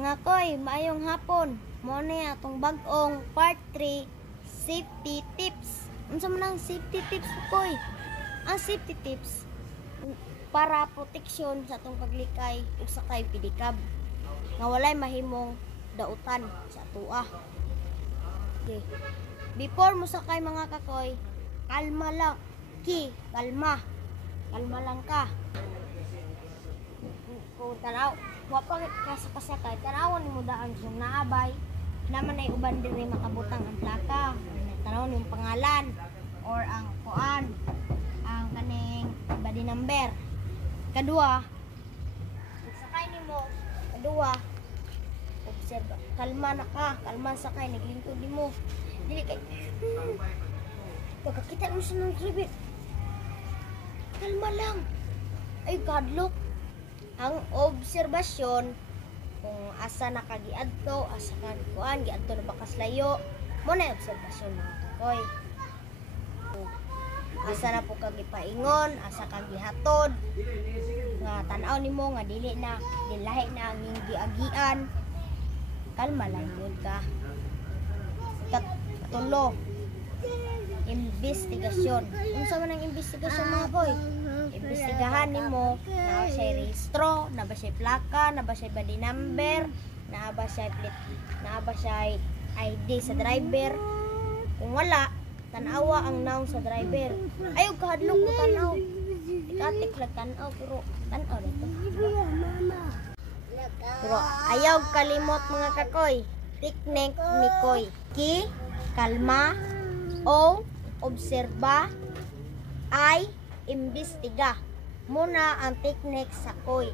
Mga koy, maayong hapon. Mo ni atong bag-ong part 3 safety tips. Unsa man ang safety tips koy? Ang safety tips para proteksyon sa atong paglikay ug sakay pedicab nga walay mahimong dautan sa tuwa. Okay. Before mo sakay mga kakoy, kalma lang. Kalma. Kalma lang ka. Kung tanaw, wapag kasakay, tanawon mo daan kung naabay, naman ay uban diri makabutang ang plaka, tanawon yung pangalan, or ang kuan, ang kaning body number. Kadua, sakay nimo, kadua, observe, kalma na ka, kalma sakay, naglingkod nimo. Dili kay, pagkakita mo sa ng tribit, kalma lang, ay kadlok. Ang obserbasyon kung asa nakagiadto, asa kakuan, giadto na bakas layo, mo na obserbasyon mga kakoy. Asa na po kagipaingon, asa kagihatod, nga tanaw nimo nga dili na, dilahi na ang giagian, kalma lang yun ka. Katulo, investigasyon. Unsa man ang investigasyon mga boy? Imbestigahan nimo na ba siya rehistro, na ba siya plaka, na ba siya body number, na ba siya plate, na ba siya ID sa driver. Kung wala, tanawa ang noun sa driver. Ayaw kahadlok mo tanaw. Ikatik lang tanaw, pero tanaw dito. Pero ayaw kalimot mga kakoy. Teknik ni koy. Kalma. O, obserba. I, imbestiga. Muna ang teknik sa koy.